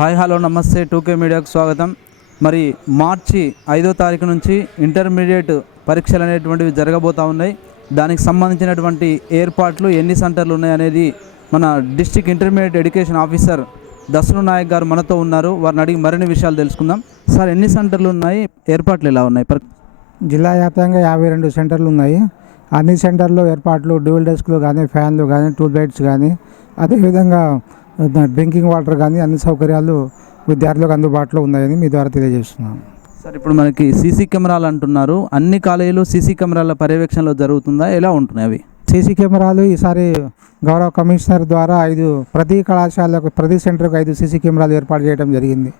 Hi hello నమస్తే టూకే మీడియాకు స్వాగతం. మరి మార్చి ఐదో తారీఖు నుంచి ఇంటర్మీడియట్ పరీక్షలు అనేటువంటివి జరగబోతూ ఉన్నాయి. దానికి సంబంధించినటువంటి ఏర్పాట్లు ఎన్ని సెంటర్లు ఉన్నాయనేది మన district intermediate education officer Dasaru Nayak గారు మనతో ఉన్నారు. వారిని అడిగి మరిన్ని విషయాలు తెలుసుకుందాం. సార్ ఎన్ని సెంటర్లు ఉన్నాయి? ఏర్పాట్లు ఎలా ఉన్నాయి? జిల్లా వ్యాప్తంగా యాభై రెండు సెంటర్లు ఉన్నాయి. అన్ని సెంటర్లో ఏర్పాట్లు డ్యూల్ డెస్క్లు కానీ ఫ్యాన్లు కానీ టూల్ లైట్స్ కానీ అదేవిధంగా డ్రింకింగ్ వాటర్ కానీ అన్ని సౌకర్యాలు విద్యార్థులకు అందుబాటులో ఉన్నాయని మీ ద్వారా తెలియజేస్తున్నాను సార్ ఇప్పుడు మనకి సీసీ కెమెరాలు అంటున్నారు. అన్ని కాలేజీలు సీసీ కెమెరాల పర్యవేక్షణలో జరుగుతుందా? ఎలా ఉంటున్నాయి అవి? సీసీ కెమెరాలు ఈసారి గౌరవ కమిషనర్ ద్వారా ఐదు ప్రతి కళాశాలకు ప్రతి సెంటర్కు ఐదు సీసీ కెమెరాలు ఏర్పాటు చేయడం జరిగింది.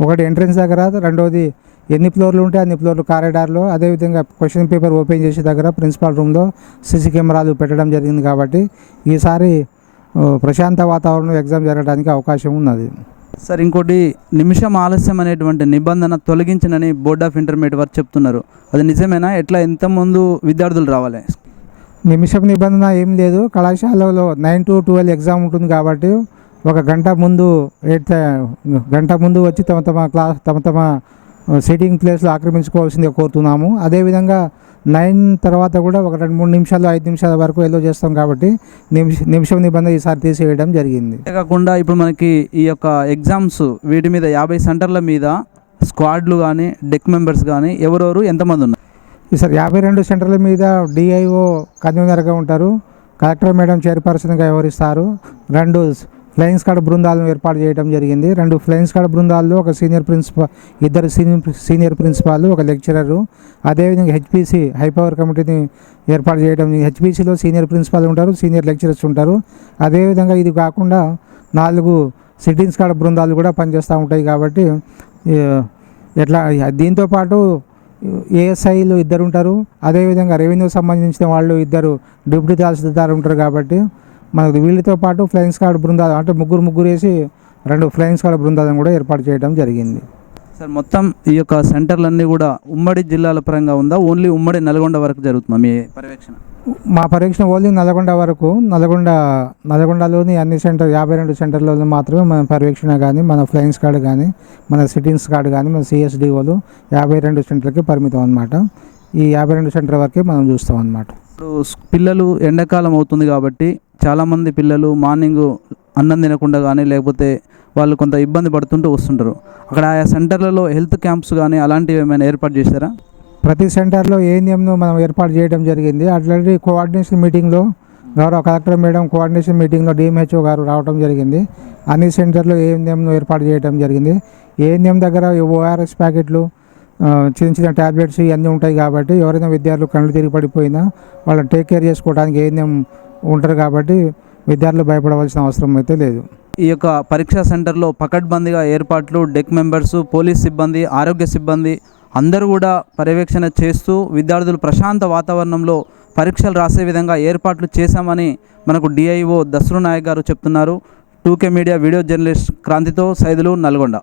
ఒకటి ఎంట్రన్స్ దగ్గర రెండోది ఎన్ని ఫ్లోర్లు ఉంటే అన్ని ఫ్లోర్లు కారిడార్లో అదేవిధంగా క్వశ్చన్ పేపర్ ఓపెన్ చేసే దగ్గర ప్రిన్సిపాల్ రూమ్లో సీసీ కెమెరాలు పెట్టడం జరిగింది కాబట్టి ఈసారి ప్రశాంత వాతావరణంలో ఎగ్జామ్ జరగడానికి అవకాశం ఉన్నది. సార్ ఇంకోటి నిమిషం ఆలస్యం అనేటువంటి నిబంధన తొలగించినని బోర్డ్ ఆఫ్ ఇంటర్మీడియట్ వారు చెప్తున్నారు. అది నిజమేనా? ఎట్లా ఎంతమంది విద్యార్థులు రావాలి? నిమిషం నిబంధన ఏం లేదు. కళాశాలలో నైన్ టు ట్వెల్వ్ ఎగ్జామ్ ఉంటుంది కాబట్టి ఒక గంట ముందు ఎయిట్ గంట ముందు వచ్చి తమ తమ క్లాస్ తమ తమ సిట్టింగ్ ప్లేస్లో ఆక్రమించుకోవాల్సిందే కోరుతున్నాము. అదేవిధంగా నైన్ తర్వాత కూడా ఒక రెండు మూడు నిమిషాలు ఐదు నిమిషాల వరకు ఎల్లో చేస్తాం కాబట్టి నిమిష నిమిషం నిబంధన ఈసారి తీసివేయడం జరిగింది. అంతేకాకుండా ఇప్పుడు మనకి ఈ యొక్క ఎగ్జామ్స్ వీటి మీద యాభై సెంటర్ల మీద స్క్వాడ్లు కానీ డెక్ మెంబర్స్ కానీ ఎవరెవరు ఎంతమంది ఉన్నారు? ఈసారి యాభై రెండు సెంటర్ల మీద డిఐఓ కన్వీనర్గా ఉంటారు. కలెక్టర్ మేడం చైర్పర్సన్గా వ్యవహరిస్తారు రెండు ఫ్లయింగ్ స్క్వాడ్ బృందాలను ఏర్పాటు చేయడం జరిగింది. రెండు ఫ్లయింగ్ స్క్వాడ్ బృందాల్లో ఒక సీనియర్ ప్రిన్సిపల్ ఇద్దరు సీనియర్ సీనియర్ ప్రిన్సిపాల్ ఒక లెక్చరరు అదేవిధంగా హెచ్పిసి హై పవర్ కమిటీని ఏర్పాటు చేయడం హెచ్పిసిలో సీనియర్ ప్రిన్సిపాల్ ఉంటారు సీనియర్ లెక్చరర్స్ ఉంటారు. అదేవిధంగా ఇది కాకుండా నాలుగు సిట్టింగ్ స్క్వాడ్ బృందాలు కూడా పనిచేస్తూ ఉంటాయి కాబట్టి ఎట్లా దీంతో పాటు ఏఎస్ఐలు ఇద్దరు ఉంటారు. అదేవిధంగా రెవెన్యూ సంబంధించిన వాళ్ళు ఇద్దరు డిప్యూటీ తహసీల్దార్ ఉంటారు కాబట్టి మనకు వీళ్ళతో పాటు ఫ్లయింగ్ స్క్వాడ్ బృందాలు అంటే ముగ్గురు ముగ్గురు వేసి రెండు ఫ్లయింగ్ స్క్వాడ్ బృందాలను కూడా ఏర్పాటు చేయడం జరిగింది. సార్ మొత్తం ఈ యొక్క సెంటర్లన్నీ కూడా ఉమ్మడి జిల్లాల పరంగా ఉందా? ఓన్లీ ఉమ్మడి నల్గొండ వరకు జరుగుతుందా మీ పర్యవేక్షణ? మా పరీక్ష ఓన్లీ నల్గొండ వరకు నల్గొండ నల్గొండలోని అన్ని సెంటర్ యాభై రెండు సెంటర్లలో మాత్రమే మన పర్యవేక్షణ కానీ మన ఫ్లయింగ్ స్క్వాడ్ కానీ మన సిట్టింగ్ స్క్వాడ్ కానీ మన సిఎస్డిఓలు యాభై రెండు సెంటర్కి పరిమితం అనమాట ఈ యాభై రెండు సెంటర్ వరకే మనం చూస్తాం అనమాట పిల్లలు ఎండాకాలం అవుతుంది కాబట్టి చాలామంది పిల్లలు మార్నింగ్ అన్నం తినకుండా కానీ లేకపోతే వాళ్ళు కొంత ఇబ్బంది పడుతుంటూ వస్తుంటారు. అక్కడ ఆయా సెంటర్లలో హెల్త్ క్యాంప్స్ కానీ అలాంటివి ఏమైనా ఏర్పాటు చేశారా? ప్రతి సెంటర్లో ఏఎన్ఎంను మనం ఏర్పాటు చేయడం జరిగింది. అట్లాంటి కోఆర్డినేషన్ మీటింగ్లో గౌరవ కలెక్టర్ మేడం కోఆర్డినేషన్ మీటింగ్లో డిఎంహెచ్ఓ గారు రావడం జరిగింది. అన్ని సెంటర్లో ఏఎన్ఎంను ఏర్పాటు చేయడం జరిగింది. ఏఎన్ఎం దగ్గర ఓఆర్ఎస్ ప్యాకెట్లు చిన్న చిన్న ట్యాబ్లెట్స్ ఇవన్నీ ఉంటాయి కాబట్టి ఎవరైనా విద్యార్థులు కళ్ళు తిరిగి పడిపోయినా వాళ్ళని టేక్ కేర్ చేసుకోవడానికి ఏఎన్ఎం ఉంటారు కాబట్టి విద్యార్థులు భయపడవలసిన అవసరం అయితే లేదు. ఈ యొక్క పరీక్షా సెంటర్లో పకడ్బందీగా ఏర్పాట్లు డెక్ మెంబర్స్ పోలీస్ సిబ్బంది ఆరోగ్య సిబ్బంది అందరూ కూడా పర్యవేక్షణ చేస్తూ విద్యార్థులు ప్రశాంత వాతావరణంలో పరీక్షలు రాసే విధంగా ఏర్పాట్లు చేశామని మనకు డిఐఓ దసరు నాయక్ గారు చెప్తున్నారు. Two K media video journalist క్రాంతితో Saidulu Nalgonda.